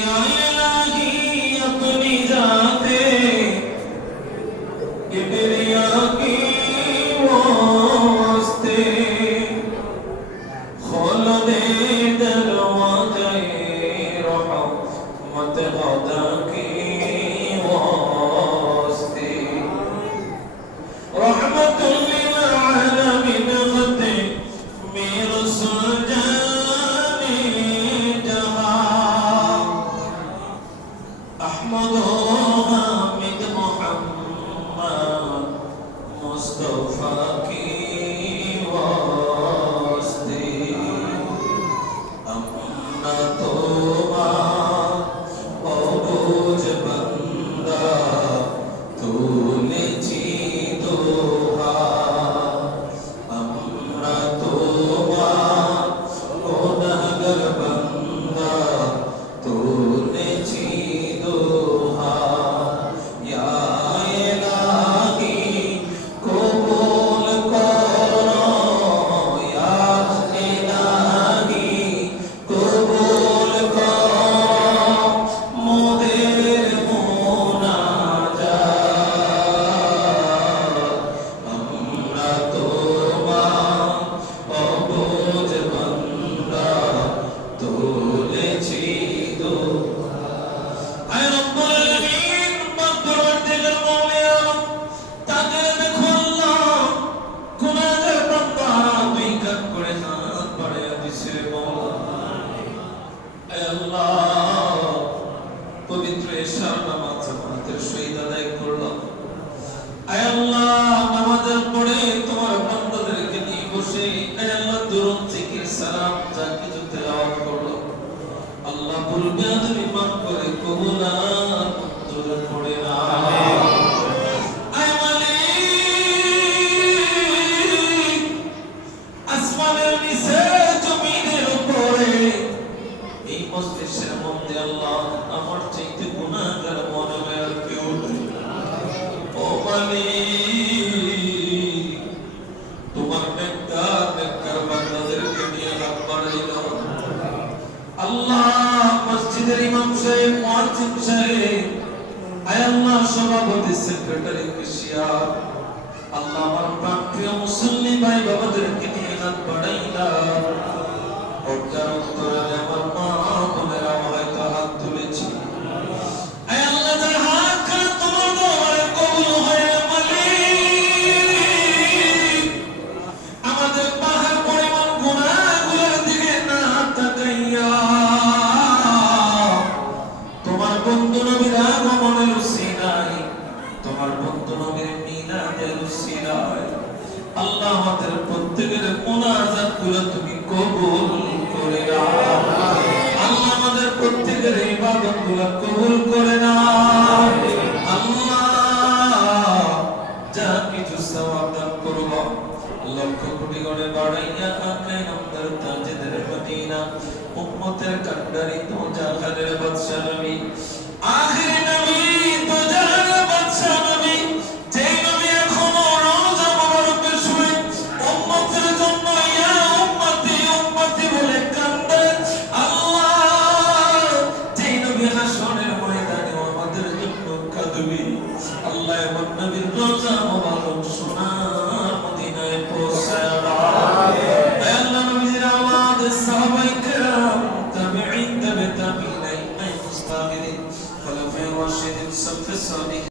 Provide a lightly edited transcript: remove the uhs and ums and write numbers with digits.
या इलाही अपनी जाते किबरिया की वास्ते खोल दे दरवाज़े रहमत खुदा की वास्ते रहमतुल लिल आलमीन खते मेरे सुलझाने जहां अहमद हामिद मोहम्मद मुस्तफा की वास्ते अपना तोबा औबूज बंदा तूने ची दोहा अपना तोबा गुनहगार बंदा तूने ची दोहा या इलाही कबूल करो या इलाही कबूल करो मोদের মুনাজাত আমরা তোমা অবুঝ বান্দা তুলেছি দোয়া আয় রব্বুল আলামিন পরওয়ারদিগার মওলা তাকে দেখো আল্লাহ গুনাহগার বান্দা দুই কাজ করে হাত বাড়ায়া দিছে মওলা আয় আল্লাহ পবিত্র ইশার নামাজ জামাতের সহিত আদায় করলাম আয় আল্লাহ নামাজের পরে তোমার বান্দাদেরকে নিয়ে বসে আয় আল্লাহ দুরূদ জিকির সালাম যা কিছু তেলাওয়াত করলো আল্লাহ ভুল বেয়াদবি মাফ করে কবুল আর মঞ্জুর করে না আয় মালিক আসমানের নিচে জমিনের উপরে এই মজলিসের মধ্যে আল্লাহ আমার চাইতে গুনাহগার মনে হয় আর কেউ নেই ও মালিক তোমার নেককার বান্দাদেরকে নিয়ে হাত বাড়াইলাম আল্লাহ মসজিদের ইমাম সাহেব মুয়াজ্জিন সাহেব আয় আল্লাহ সভাপতি সেক্রেটারি কেশিয়ার আল্লাহ আমার প্রাণপ্রিয় মুসল্লি ভাই বাবাদেরকে নিয়ে হাত বাড়াইলাম পর্দার অন্তরালে আমার মা বোনেরা হয়তো হাত তুলেছি আয় আল্লাহ যার হাত খারাপ তোমার দরবারে কবুল হয় মালিক আমাদের পাহাড় পরিমাণ গুনাহগুলোর দিকে না তাকাইয়া তোমার বন্ধু নবীর আগমনের উসিলায় তোমার বন্ধু নবীর মিলাদের উসিলায় আল্লাহ আমাদের প্রত্যেকের মুনাজাতগুলো তুমি কবুল করে নাও আল্লাহ আমাদের প্রত্যেকের ইবাদতগুলো কবুল করে নাও আল্লাহ যা কিছু সওয়াব দান করবা লক্ষ কোটি করে বাড়াইয়া আকাই আমাদের তাজেদের মদিনা উম্মতের কান্ডারি তো জাহানের বাদশা নবী আখির নবী তো জাহানের বাদশা নবী যেই নবী এখনো রওজা মুবারকে শুয়ে উম্মতের জন্য ইয়া উম্মতি উম্মতি বলে কান্দে আল্লাহ যেই নবী হাসরের ময়দানে আমাদের জন্য কাঁদবে আল্লাহ এমন নবীর রওজা মুবারক সোনার মদিনায় পৌঁছায় দাও হে আল্লাহ নবীর আওয়াজ সাহাবায়ে কেরাম তাবিঈন তাবে তাবিঈন মুস্তাগফিরিন খোলাফায়ে রাশিদিন সাফে সালিহিন